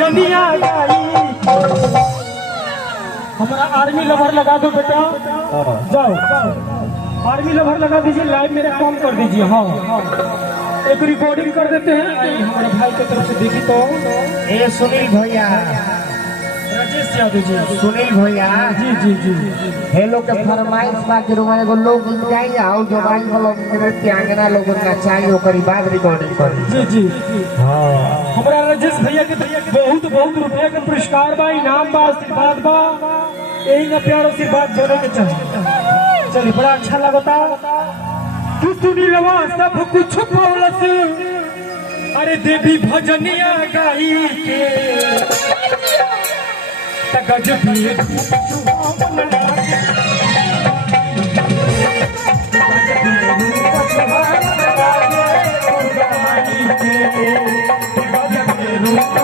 भजनिया गाई। हमारा आर्मी लवर लगा दो बेटा, जाओ आर्मी लवर लगा दीजिए, लाइव मेरे काम कर दीजिए। हाँ एक रिकॉर्डिंग कर देते हैं। हमारे भाई की तरफ से देखी तो ए सुनील भैया, राजेश यादव जी। सुनील भैया जी जी जी हेलो के फरमाइश बा के रुमा एगो लोग जाई आओ जो भाई वाला मेरे त्यागना लोगन का चाहिए ओकरी बाद रिकॉर्डिंग कर। जी जी हाँ हमारा राजेश भैया के बहुत बहुत रुपया के पुरस्कार बा, इनाम बा, आशीर्वाद बा। यही ना प्यार आशीर्वाद जोड़े के चाहिए। चलिए बड़ा अच्छा लगता तू सुनीलवा सब कुछ बोलस। अरे देवी भजनिया गाई के गजबी रूप